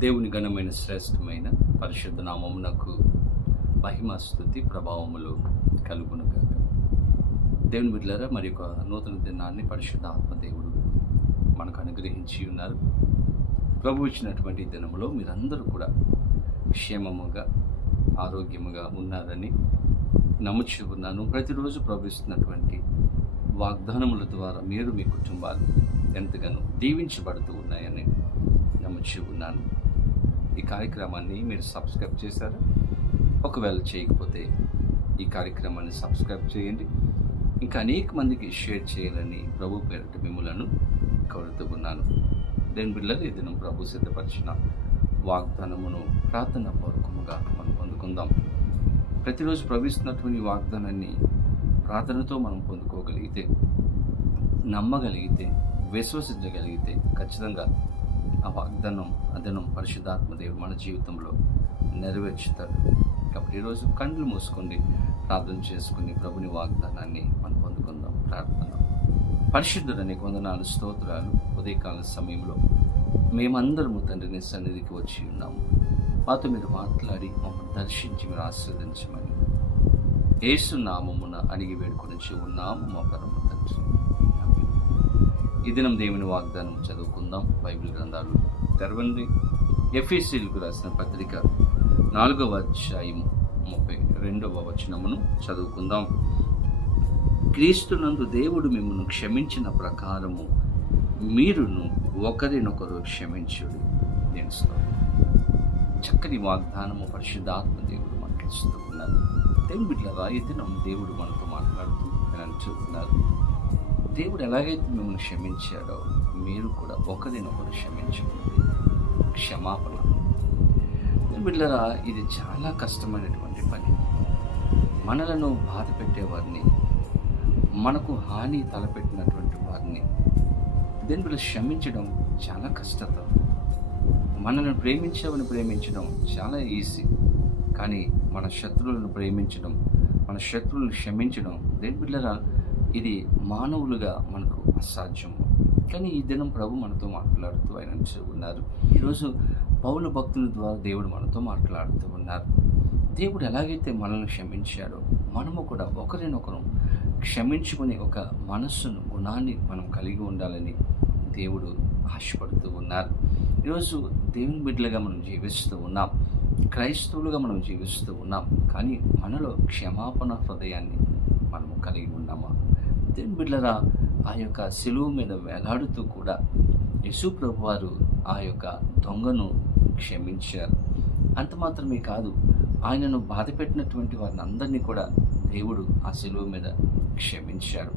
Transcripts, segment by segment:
దేవుని ఘనమైన శ్రేష్టమైన పరిశుద్ధ నామమునకు మహిమ స్థుతి ప్రభావములు కలుగును కాక దేవుని బిడ్డలారా మరి ఒక నూతన దినాన్ని పరిశుద్ధ ఆత్మదేవుడు మనకు అనుగ్రహించి ఉన్నారు. ప్రభు ఇచ్చినటువంటి దినములో మీరందరూ కూడా క్షేమముగా ఆరోగ్యముగా ఉన్నారని నమ్ముచి ఉన్నాను. ప్రతిరోజు ప్రవహిస్తున్నటువంటి వాగ్దానముల ద్వారా మీరు మీ కుటుంబాలు ఎంతగానో దీవించబడుతూ ఉన్నాయని నమ్ముచి ఉన్నాను. ఈ కార్యక్రమాన్ని మీరు సబ్స్క్రైబ్ చేశారా? ఒకవేళ చేయకపోతే ఈ కార్యక్రమాన్ని సబ్స్క్రైబ్ చేయండి. ఇంకా అనేక మందికి షేర్ చేయాలని ప్రభు పేరట మిమ్మలను కోరుతూ ఉన్నాను. దేని బిడ్డలు ఈ దినం ప్రభు సిద్ధపరిచిన వాగ్దానమును ప్రార్థన పూర్వకముగా మనం పొందుకుందాం. ప్రతిరోజు ప్రవహిస్తున్నటువంటి వాగ్దానాన్ని ప్రార్థనతో మనం పొందుకోగలిగితే నమ్మగలిగితే విశ్వసించగలిగితే ఖచ్చితంగా వాగ్దానం అదనం పరిశుద్ధాత్మదేవుడు మన జీవితంలో నెరవేర్చుతాడు. కాబట్టి ఈరోజు కండ్లు మూసుకోండి ప్రార్థన చేసుకుని ప్రభుని వాగ్దానాన్ని మనం పొందుకుందాం ప్రార్థన పరిశుద్ధుడని కొందనాలు స్తోత్రాలు ఉదయకాల సమయంలో మేమందరము తండ్రిని సన్నిధికి వచ్చి ఉన్నాము. మాతో మీరు మాట్లాడి మమ్మల్ని దర్శించి మీరు ఆశీర్వదించమని. ఏసునామమున అడిగి వేడుకొని ఉన్నాము మా పరమ తండ్రి. ఈ దినం దేవుని వాగ్దానం చదువుకుందాం బైబిల్ గ్రంథాలు తెరవండి ఎఫ్ఎస్సీలకు రాసిన పత్రిక నాలుగవ అధ్యాయం ముప్పై రెండవ వచనమును చదువుకుందాం. క్రీస్తునందు దేవుడు మిమ్మల్ని క్షమించిన ప్రకారము మీరును ఒకరినొకరు క్షమించుడు. నేను చక్కని వాగ్దానము పరిశుద్ధాత్మ దేవుడు మనకి ఇస్తూ ఉన్నారు. దేవుని బిడ్డలారా ఈ దినం దేవుడు మనతో మాట్లాడుతూ అని అంటూ దేవుడు ఎలాగైతే మిమ్మల్ని క్షమించాడో మీరు కూడా ఒకరినొకరు క్షమించుకోండి క్షమాపణ. బిడ్డరా ఇది చాలా కష్టమైనటువంటి పని. మనలను బాధ పెట్టేవారిని మనకు హాని తలపెట్టినటువంటి వారిని దేని బిడ్డ క్షమించడం చాలా కష్టతరం. మనల్ని ప్రేమించేవని ప్రేమించడం చాలా ఈజీ. కానీ మన శత్రువులను ప్రేమించడం మన శత్రువులను క్షమించడం దేని బిడ్డరా ఇది మానవులుగా మనకు అసాధ్యము. కానీ ఈ దినం ప్రభు మనతో మాట్లాడుతూ ఆయన ఉన్నారు. ఈరోజు పౌల భక్తుల ద్వారా దేవుడు మనతో మాట్లాడుతూ ఉన్నారు. దేవుడు ఎలాగైతే మనల్ని క్షమించాడో మనము కూడా ఒకరినొకరు క్షమించుకునే ఒక మనస్సును గుణాన్ని మనం కలిగి ఉండాలని దేవుడు ఆశపడుతూ ఉన్నారు. ఈరోజు దేవుని బిడ్డలుగా మనం జీవిస్తూ ఉన్నాం. క్రైస్తవులుగా మనం జీవిస్తూ ఉన్నాం. కానీ మనలో క్షమాపణ హృదయాన్ని మనము కలిగి ఉన్నామా? దేవుని బిడ్డలరా ఆ యొక్క సెలువు మీద వేలాడుతూ కూడా యశు ప్రభు వారు ఆ యొక్క దొంగను క్షమించారు. అంత మాత్రమే కాదు ఆయనను బాధ పెట్టినటువంటి వారిని అందరినీ కూడా దేవుడు ఆ సెలువు మీద క్షమించాడు.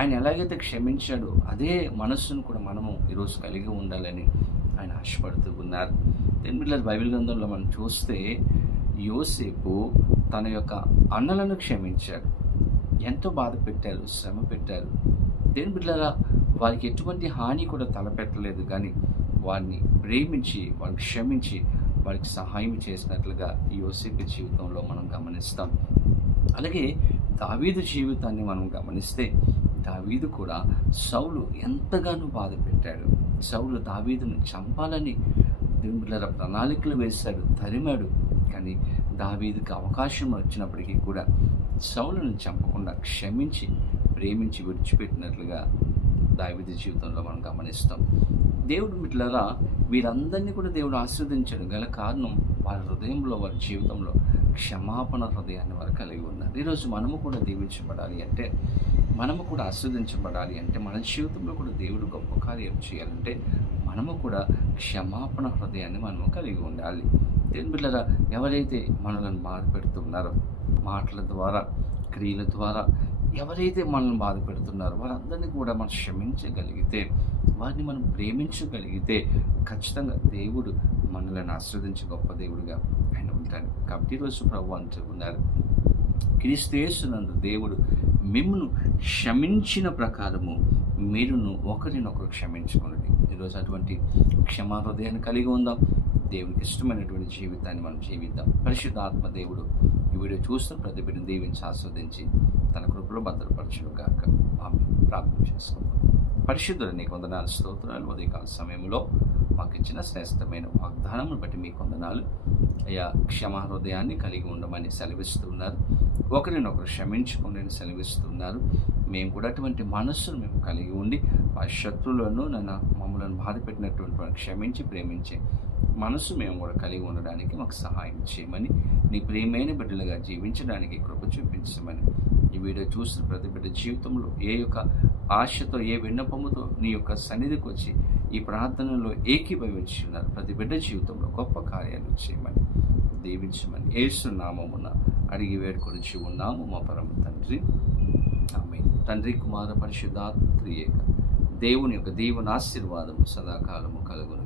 ఆయన ఎలాగైతే క్షమించాడో అదే మనస్సును కూడా మనము ఈరోజు కలిగి ఉండాలని ఆయన ఆశపడుతూ ఉన్నారు. దేని బైబిల్ గ్రంథంలో మనం చూస్తే యోసేపు తన యొక్క అన్నలను క్షమించాడు. ఎంతో బాధ పెట్టారు శ్రమ పెట్టారు. దేని బిడ్డల వారికి ఎటువంటి హాని కూడా తలపెట్టలేదు. కానీ వారిని ప్రేమించి వారిని క్షమించి వారికి సహాయం చేసినట్లుగా ఈ యోసేపు జీవితంలో మనం గమనిస్తాం. అలాగే దావీదు జీవితాన్ని మనం గమనిస్తే దావీదు కూడా సౌలు ఎంతగానో బాధ పెట్టాడు. సౌలు దావీదును చంపాలని దేవుళ్ళ ప్రణాళికలు వేశాడు తరిమాడు. కానీ దావీదుకి అవకాశం వచ్చినప్పటికీ కూడా సౌలను చంపకుండా క్షమించి ప్రేమించి విడిచిపెట్టినట్లుగా దావీదు జీవితంలో మనం గమనిస్తాం. దేవుడు మిట్లరా వీరందరినీ కూడా దేవుడు ఆశీర్వదించడం గల కారణం వారి హృదయంలో వారి జీవితంలో క్షమాపణ హృదయాన్ని వారు కలిగి ఉన్నారు. ఈరోజు మనము కూడా దీవించబడాలి అంటే మనము కూడా ఆస్వాదించబడాలి అంటే మన జీవితంలో కూడా దేవుడు గొప్ప కార్యం చేయాలంటే మనము కూడా క్షమాపణ హృదయాన్ని మనము కలిగి ఉండాలి. దేవుని బిడ్డరా ఎవరైతే మనలను బాధ పెడుతున్నారో మాటల ద్వారా క్రియల ద్వారా ఎవరైతే మనల్ని బాధ పెడుతున్నారో వారందరినీ కూడా మనం క్షమించగలిగితే వారిని మనం ప్రేమించగలిగితే ఖచ్చితంగా దేవుడు మనల్ని ఆస్వాదించే గొప్ప దేవుడిగా ఆయన ఉంటాడు. కాబట్టి ఈరోజు ప్రభు అంటూ ఉన్నారు. క్రీస్తేసునందు దేవుడు మిమ్మను క్షమించిన ప్రకారము మీరును ఒకరినొకరు క్షమించుకోండి ఈరోజు అటువంటి క్షమా హృదయాన్ని కలిగి ఉందాం. దేవునికి ఇష్టమైనటువంటి జీవితాన్ని మనం జీవిద్దాం. పరిశుద్ధాత్మ దేవుడు ఈ వీడియో చూస్తున్న ప్రతి బిడ్డ దీవించి ఆస్వాదించి తన కృపలో భద్రపరచును గాక ఆమె ప్రార్థన చేసుకుందాం. పరిశుద్ధులని నీకు వందనాలు స్తోత్రాలు. ఉదయకాల సమయంలో మాకు ఇచ్చిన శ్రేష్టమైన వాగ్దానమును బట్టి మీ కొందనాలు అయ్యా క్షమ హృదయాన్ని కలిగి ఉండమని సెలవిస్తున్నారు. ఒకరినొకరు క్షమించుకుని సెలవిస్తున్నారు. మేము కూడా అటువంటి మనస్సును మేము కలిగి ఉండి మా శత్రువులను నన్ను మమ్మలను బాధపెట్టినటువంటి వారిని క్షమించి ప్రేమించే మనసు మేము కూడా కలిగి ఉండడానికి మాకు సహాయం చేయమని నీ ప్రేమైన బిడ్డలుగా జీవించడానికి కృప చూపించమని ఈ వీడియో చూసిన ప్రతి బిడ్డ జీవితంలో ఏ యొక్క ఆశతో ఏ విన్నపముతో నీ యొక్క సన్నిధికి వచ్చి ఈ ప్రార్థనలో ఏకీభవించున్నారు ప్రతి బిడ్డ జీవితంలో గొప్ప కార్యాలు చేయమని దీవించమని ఏసునామమున అడిగి వేడుకొని ఉన్నాము మా పరమ తండ్రి. ఆమె తండ్రి కుమార పరిశుద్ధాత్రియేక దేవుని యొక్క దేవుని ఆశీర్వాదము సదాకాలము కలుగును.